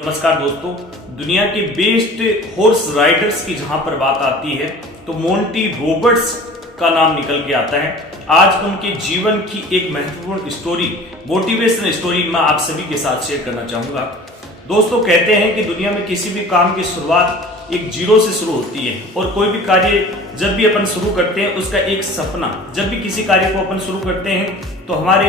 नमस्कार दोस्तों, दुनिया के बेस्ट हॉर्स राइडर्स की जहां पर बात आती है तो मोंटी रॉबर्ट्स का नाम निकल के आता है। आज उनके जीवन की एक महत्वपूर्ण स्टोरी, मोटिवेशनल स्टोरी मैं आप सभी के साथ शेयर करना चाहूंगा। दोस्तों, कहते हैं कि दुनिया में किसी भी काम की शुरुआत एक जीरो से शुरू होती है और कोई भी कार्य जब भी अपन शुरू करते हैं उसका एक सपना, जब भी किसी कार्य को अपन शुरू करते हैं तो हमारे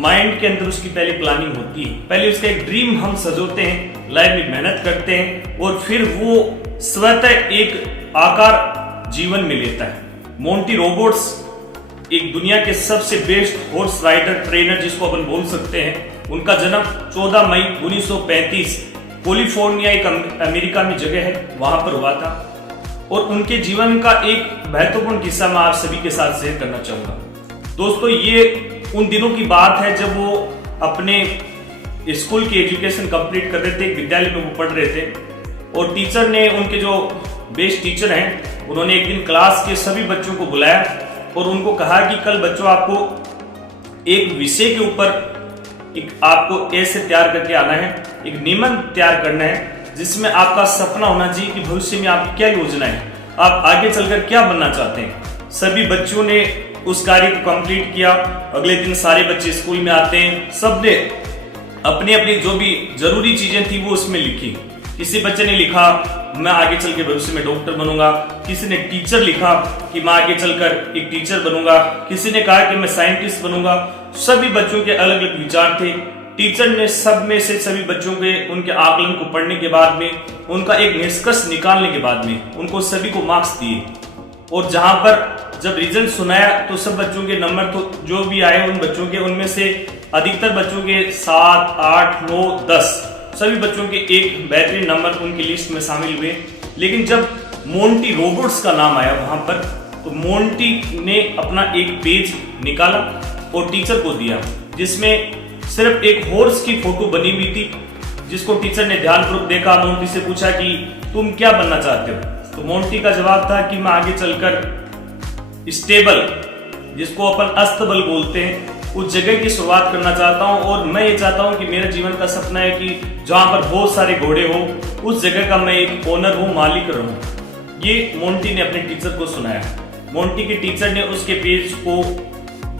माइंड के अंदर उसकी पहले प्लानिंग होती है, पहले उसका एक ड्रीम हम सजोते हैं, लाइफ में मेहनत करते हैं और फिर वो स्वतः एक आकार जीवन में लेता है। मोंटी रॉबर्ट्स एक दुनिया के सबसे बेस्ट हॉर्स राइडर ट्रेनर जिसको अपन बोल सकते हैं। उनका जन्म 14 मई 1935 कैलिफोर्निया एक अमेरिका में जगह है वहां पर हुआ था और उनके जीवन का एक महत्वपूर्ण किस्सा मैं आप सभी के साथ शेयर करना चाहूंगा। दोस्तों, ये उन दिनों की बात है जब वो अपने स्कूल की एजुकेशन कंप्लीट कर रहे थे, विद्यालय में वो पढ़ रहे थे और टीचर ने, उनके जो बेस्ट टीचर हैं, उन्होंने एक दिन क्लास के सभी बच्चों को बुलाया और उनको कहा कि कल बच्चों आपको एक विषय के ऊपर एक आपको ऐसे तैयार करके आना है, एक निबंध तैयार करना है जिसमें आपका सपना होना चाहिए कि भविष्य में आपकी क्या योजना है, आप आगे चलकर क्या बनना चाहते हैं। सभी बच्चों ने उस कार्य को कंप्लीट किया। अगले दिन सारे बच्चे स्कूल में आते हैं, सबने अपनी अपनी जो भी जरूरी चीजें थी वो उसमें लिखी। किसी बच्चे ने लिखा मैं आगे चल के भविष्य में डॉक्टर बनूंगा, किसी ने टीचर लिखा कि मैं आगे चलकर एक टीचर बनूंगा, किसी ने कहा कि मैं साइंटिस्ट बनूंगा। सभी बच्चों के अलग अलग विचार थे। टीचर ने सब में से सभी बच्चों के उनके आकलन को पढ़ने के बाद में, उनका एक निष्कर्ष निकालने के बाद में उनको सभी को मार्क्स दिए और जहां पर जब रिजल्ट सुनाया तो सब बच्चों के नंबर तो जो भी आए उन बच्चों के, उनमें से अधिकतर बच्चों के 7, 8, 9, 10 सभी बच्चों के एक बेहतरीन नंबर उनकी लिस्ट में शामिल हुए। लेकिन जब मोंटी रॉबर्ट्स का नाम आया वहां पर तो मोंटी ने अपना एक पेज निकाला और टीचर को दिया जिसमें सिर्फ एक हॉर्स की फोटो बनी हुई थी, जिसको टीचर ने ध्यानपूर्वक देखा। मोंटी से पूछा कि तुम क्या बनना चाहते हो, तो मोंटी का जवाब था कि मैं आगे चलकर स्टेबल, जिसको अपन अस्तबल बोलते हैं, उस जगह की शुरुआत करना चाहता हूं और मैं ये चाहता हूं कि मेरे जीवन का सपना है कि जहां पर बहुत सारे घोड़े हो उस जगह का मैं एक ओनर हूं, मालिक रहूं। ये मोंटी ने अपने टीचर को सुनाया। मोंटी के टीचर ने उसके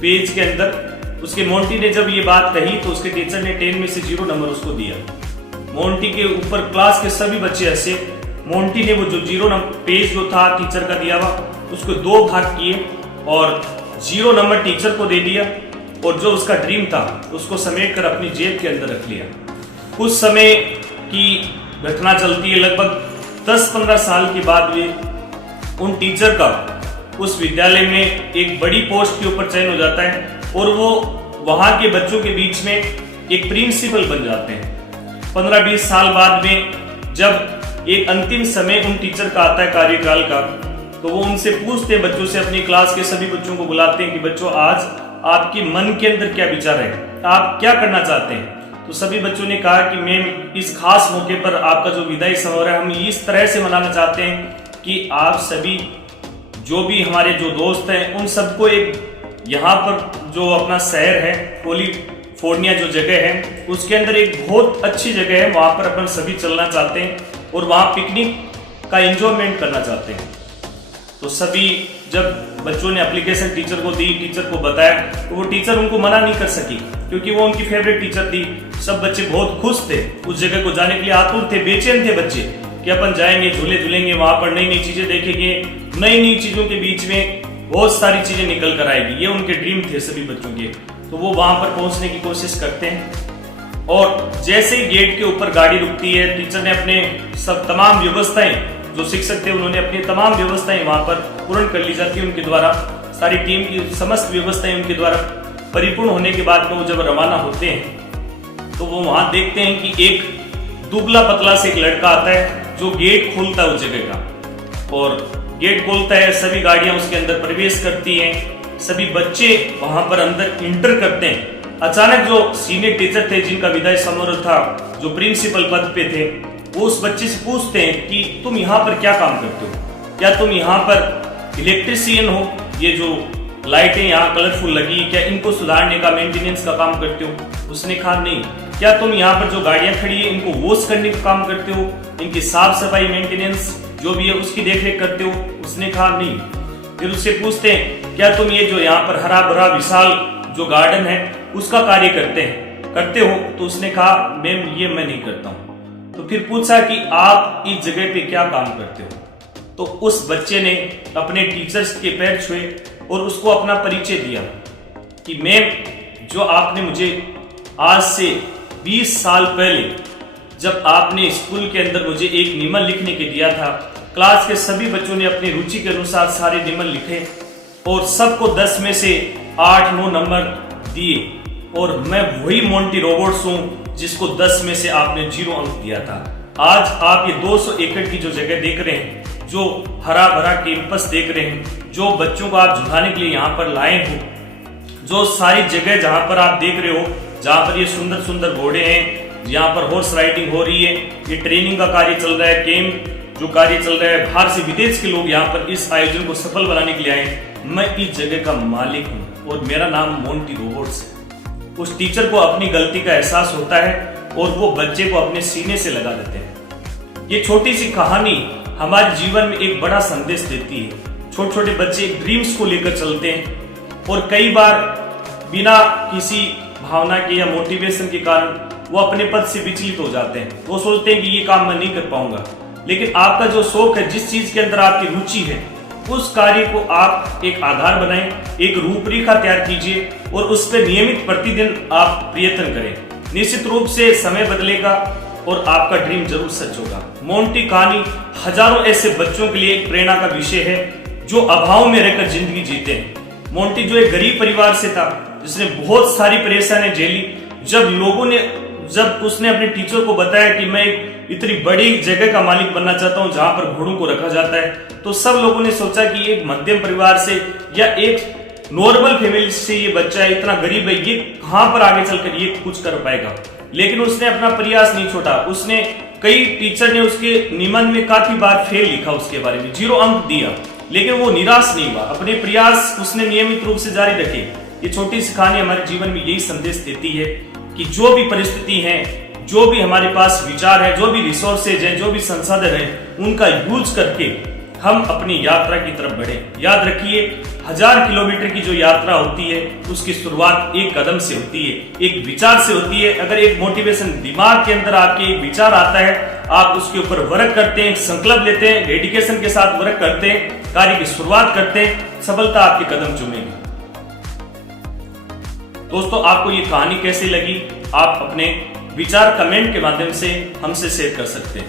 पेज के अंदर उसके मोंटी ने जब ये बात कही तो उसके टीचर ने 10 में से 0 नंबर उसको दिया। मोंटी के ऊपर क्लास के सभी बच्चे हंसे। मोंटी ने वो जो 0 नंबर पेज जो था टीचर का दिया हुआ उसको 2 भाग किए और 0 नंबर टीचर को दे दिया और जो उसका ड्रीम था उसको समेट कर अपनी जेब के अंदर रख लिया। कुछ समय की घटना चलती है, लगभग 10-15 साल के बाद में उन टीचर का उस विद्यालय में एक बड़ी पोस्ट के ऊपर चयन हो जाता है और वो वहां के बच्चों के बीच में एक प्रिंसिपल बन जाते हैं। 15-20 साल बाद में जब एक अंतिम समय उन टीचर का आता है कार्यकाल का, तो वो उनसे पूछते हैं, बच्चों से, अपनी क्लास के सभी बच्चों को बुलाते हैं कि बच्चों आज आपके मन के अंदर क्या विचार है, आप क्या करना चाहते हैं। तो सभी बच्चों ने कहा कि मैम इस खास मौके पर आपका जो विदाई समारोह है हम इस तरह से मनाना चाहते हैं कि आप सभी जो भी हमारे जो दोस्त हैं उन सबको एक यहाँ पर जो अपना शहर है कैलिफोर्निया जो जगह है उसके अंदर एक बहुत अच्छी जगह है, वहां पर अपन सभी चलना चाहते हैं और वहां पिकनिक का एंजॉयमेंट करना चाहते हैं। तो सभी जब बच्चों ने एप्लीकेशन टीचर को दी, टीचर को बताया, तो वो टीचर उनको मना नहीं कर सकी क्योंकि वो उनकी फेवरेट टीचर थी। सब बच्चे बहुत खुश थे, उस जगह को जाने के लिए आतुर थे, बेचैन थे बच्चे कि अपन जाएंगे, झूले झूलेंगे, वहां पर नई नई चीजें देखेंगे, नई नई चीजों के बीच में बहुत सारी चीजें निकल कर आएगी। ये उनके ड्रीम थे सभी बच्चों के। तो वो वहां पर पहुंचने की कोशिश करते हैं और जैसे ही गेट के ऊपर गाड़ी रुकती है, टीचर ने अपने सब तमाम व्यवस्थाएं, जो शिक्षक थे उन्होंने अपनी तमाम व्यवस्थाएं वहां पर पूर्ण कर ली जाती है उनके द्वारा। सारी टीम की समस्त व्यवस्थाएं उनके द्वारा परिपूर्ण होने के बाद में वो जब रवाना होते हैं तो वो वहां देखते हैं कि एक दुबला पतला से एक लड़का आता है जो गेट खोलता है उस जगह का और गेट खोलता है, सभी गाड़ियां उसके अंदर प्रवेश करती हैं, सभी बच्चे वहां पर अंदर इंटर करते हैं। अचानक जो सीनियर टीचर थे जिनका विदाई समारोह था, जो प्रिंसिपल पद पे थे, वो उस बच्चे से पूछते हैं कि तुम यहाँ पर क्या काम करते हो, क्या तुम यहाँ पर इलेक्ट्रीशियन हो, ये जो लाइटें यहाँ कलरफुल लगी क्या इनको सुधारने का, मेंटेनेंस का काम करते हो। उसने कहा नहीं, क्या तुम यहाँ पर जो गाड़ियां खड़ी है इनको वॉश करने का काम करते हो, इनकी साफ सफाई मेंटेनेंस जो भी है उसकी देखरेख करते हो? उसने कहा नहीं। फिर उससे पूछते हैं क्या तुम ये जो यहाँ पर हरा भरा विशाल जो गार्डन है उसका कार्य करते हो? तो उसने कहा मैम ये मैं नहीं करता हूँ। तो फिर पूछा कि आप इस जगह पे क्या काम करते हो? तो उस बच्चे ने अपने टीचर्स के पैर छुए और उसको अपना परिचय दिया कि मैम जो आपने मुझे आज से 20 साल पहले जब आपने स्कूल के अंदर मुझे एक निबंध लिखने के दिया था, क्लास के सभी बच्चों ने अपनी रुचि के अनुसार सारे निबंध लिखे और सबको 10 में से 8-9 नंबर दिए और मैं वही मोंटी रोबोट्स हूँ जिसको 10 में से आपने 0 अंक दिया था। आज आप ये 200 एकड़ की जो जगह देख रहे हैं, जो हरा भरा कैंपस देख रहे हैं, जो बच्चों को आप झुलाने के लिए यहाँ पर लाए हो, जो सारी जगह जहाँ पर आप देख रहे हो, जहाँ पर ये सुंदर सुंदर घोड़े हैं, यहाँ पर हॉर्स राइडिंग हो रही है, ये ट्रेनिंग का कार्य चल रहा है, कैंप जो कार्य चल रहा है, बाहर से विदेश के लोग यहाँ पर इस आयोजन को सफल बनाने के लिए आए। मैं इस जगह का मालिक हूँ और मेरा नाम मोंटी रोबोट्स है। उस टीचर को अपनी गलती का एहसास होता है और वो बच्चे को अपने सीने से लगा देते हैं। ये छोटी सी कहानी हमारे जीवन में एक बड़ा संदेश देती है। छोटे छोटे बच्चे ड्रीम्स को लेकर चलते हैं और कई बार बिना किसी भावना के या मोटिवेशन के कारण वो अपने पद से विचलित हो जाते हैं। वो सोचते हैं कि ये काम मैं नहीं कर पाऊंगा। लेकिन आपका जो शौक है, जिस चीज के अंदर आपकी रुचि है, उस कार्य को आप एक आधार बनाएं, एक रूपरेखा तैयार कीजिए और उस पर नियमित प्रतिदिन आप प्रयत्न करें। निश्चित रूप से समय बदलेगा और आपका ड्रीम जरूर सच होगा। मोंटी कहानी हजारों ऐसे बच्चों के लिए एक प्रेरणा का विषय है जो अभाव में रहकर जिंदगी जीते हैं। मोंटी जो एक गरीब परिवार से था, जिसने बहुत सारी परेशानियां झेली, जब उसने अपने टीचर को बताया कि मैं एक इतनी बड़ी जगह का मालिक बनना चाहता हूं जहां पर घोड़ों को रखा जाता है, तो सब लोगों ने सोचा कि एक मध्यम परिवार से या एक नॉर्मल फैमिली से ये बच्चा है, इतना गरीब है, ये कहां पर आगे चलकर ये कुछ कर पाएगा। लेकिन उसने अपना प्रयास नहीं छोड़ा। उसने कई टीचर ने उसके निबंध में काफी बार फेल लिखा, उसके बारे में 0 अंक दिया, लेकिन वो निराश नहीं हुआ। अपने प्रयास उसने नियमित रूप से जारी रखे। ये छोटी सी कहानी हमारे जीवन में यही संदेश देती है कि जो भी परिस्थिति है, जो भी हमारे पास विचार है, जो भी रिसोर्सेज है, जो भी संसाधन है, उनका यूज करके हम अपनी यात्रा की तरफ बढ़े। याद रखिए, 1000 किलोमीटर की जो यात्रा होती है उसकी शुरुआत एक कदम से होती है, एक विचार से होती है। अगर एक मोटिवेशन दिमाग के अंदर आपके एक विचार आता है, आप उसके ऊपर वर्क करते हैं, संकल्प लेते हैं, डेडिकेशन के साथ वर्क करते हैं, कार्य की शुरुआत करते हैं, सफलता आपके कदम चूमेगी। दोस्तों, आपको ये कहानी कैसी लगी? आप अपने विचार कमेंट के माध्यम से हमसे शेयर कर सकते हैं।